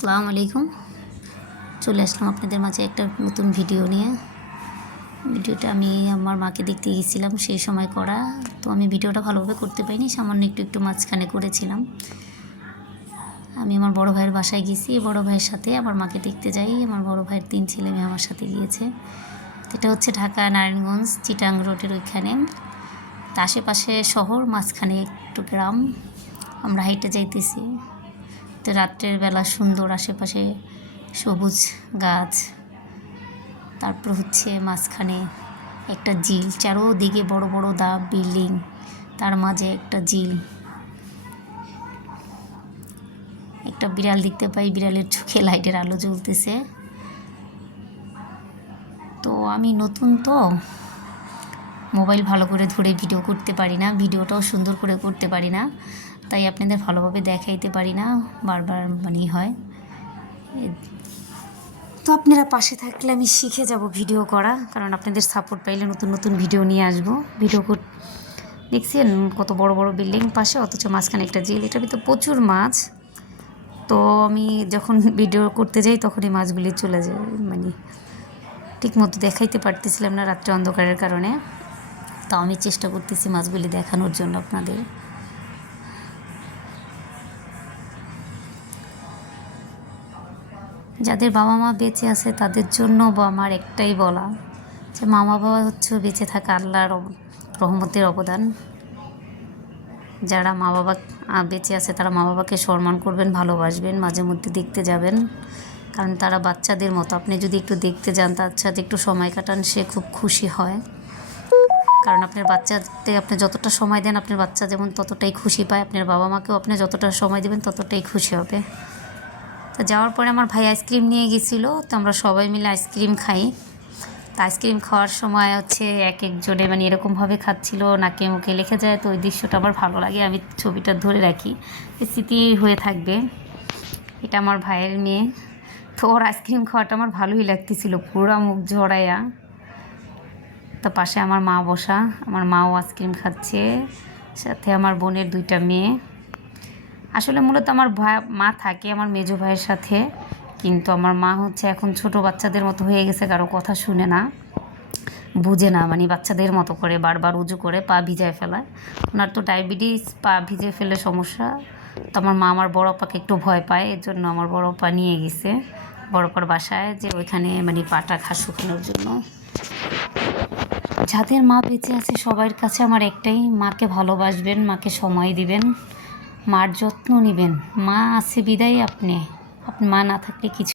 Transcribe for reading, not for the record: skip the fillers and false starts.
আসসালামু আলাইকুম। চলে আসলাম আপনাদের মাঝে একটা নতুন ভিডিও নিয়ে। ভিডিওটা আমি আমার মাকে দেখতে গিয়েছিলাম সেই সময় করা, তো আমি ভিডিওটা ভালোভাবে করতে পারিনি, সামান্য একটু মাঝখানে করেছিলাম। আমি আমার বড় ভাইয়ের বাসায় গেছি, বড় ভাইয়ের সাথে আমার মাকে দেখতে যাই। আমার বড় ভাইয়ের 3 ছেলে মেয়ে আমার সাথে গিয়েছে। এটা হচ্ছে ঢাকা নারায়ণগঞ্জ চিটাং রোডের ওইখানে, তা আশেপাশে শহর, মাঝখানে একটু গ্রাম। আমরা হাইটে যাইতেছি, তো রাত্রের বেলা সুন্দর, আশেপাশে সবুজ গাছ, তারপর হচ্ছে মাঝখানে একটা ঝিল, চারোদিকে বড় বড় বিল্ডিং, তার মাঝে একটা ঝিল। একটা বিড়াল দেখতে পাই, বিড়ালের চোখে লাইটের আলো জ্বলতেছে। তো আমি নতুন, তো মোবাইল ভালো করে ধরে ভিডিও করতে পারি না, ভিডিওটাও সুন্দর করে করতে পারি না, তাই আপনাদের ভালোভাবে দেখাইতে পারি না, বারবার হয়। তো আপনারা পাশে থাকলে আমি শিখে যাব ভিডিও করা, কারণ আপনাদের সাপোর্ট পাইলে নতুন নতুন ভিডিও নিয়ে আসবো। ভিডিও দেখছেন কত বড় বড় বিল্ডিং পাশে, অথচ মাঝখানে একটা ঝিল, এটার ভিতরে প্রচুর মাছ। তো আমি যখন ভিডিও করতে যাই তখন এই মাছগুলি চলে যায়, ঠিক মতো দেখাইতে পারতেছিলাম না রাত্রে অন্ধকারের কারণে। তো আমি চেষ্টা করতেছি মাছগুলি দেখানোর জন্য আপনাদের। যাদের বাবা মা বেঁচে আছে তাদের জন্য আমার একটাই বলা, যে মা বাবা হচ্ছে বেঁচে থাকা আল্লাহর রহমতের অবদান। যারা মা বাবা বেঁচে আছে তারা মা বাবাকে সম্মান করবেন, ভালোবাসবেন, মাঝে মধ্যে দেখতে যাবেন, কারণ তারা বাচ্চাদের মতো। আপনি যদি একটু দেখতে যান, তার সাথে একটু সময় কাটান, সে খুব খুশি হয়। কারণ আপনার বাচ্চাতে আপনি যতটা সময় দেন, আপনার বাচ্চা যেমন ততটাই খুশি পায়, আপনার বাবা মাকেও আপনি যতটা সময় দেবেন ততটাই খুশি হবে। তো যাওয়ার পরে আমার ভাই আইসক্রিম নিয়ে গেছিলো, তো আমরা সবাই মিলে আইসক্রিম খাই। তো আইসক্রিম খাওয়ার সময় হচ্ছে এক একজনে এরকমভাবে খাচ্ছিল, নাকে মুখে লেগে যায়। তো ওই দৃশ্যটা আমার ভালো লাগে, আমি ছবিটা ধরে রাখি, স্মৃতি হয়ে থাকবে। এটা আমার ভাইয়ের মেয়ে, তো ওর আইসক্রিম খাওয়াটা আমার ভালোই লাগতেছিল, পুরো মুখ ঝরাইয়া। তো পাশে আমার মা বসা, আমার মাও আইসক্রিম খাচ্ছে, সাথে আমার বোনের 2টা মেয়ে। আসলে মূলত আমার মা থাকে আমার মেজো ভাইয়ের সাথে, কিন্তু আমার মা হচ্ছে এখন ছোট বাচ্চাদের মতো হয়ে গেছে, কারো কথা শুনে না, বুঝে না, বাচ্চাদের মতো করে বারবার উজু করে পা ভিজায় ফেলায়। ওনার তো ডায়াবেটিস, পা ভিজে ফেলে সমস্যা। তো আমার মা আমার বড় পাকে একটু ভয় পায়, এর জন্য আমার বড় পা নিয়ে গেছে বড় পার বাসায়, যে ওইখানে পাটা শুকানোর জন্য। যাদের মা বেঁচে আছে সবার কাছে আমার একটাই, মাকে ভালোবাসবেন, মাকে সময় দিবেন, মার যত্ন নেবেন। মা আছে বিদায় আপনি মা না থাকলে কিছু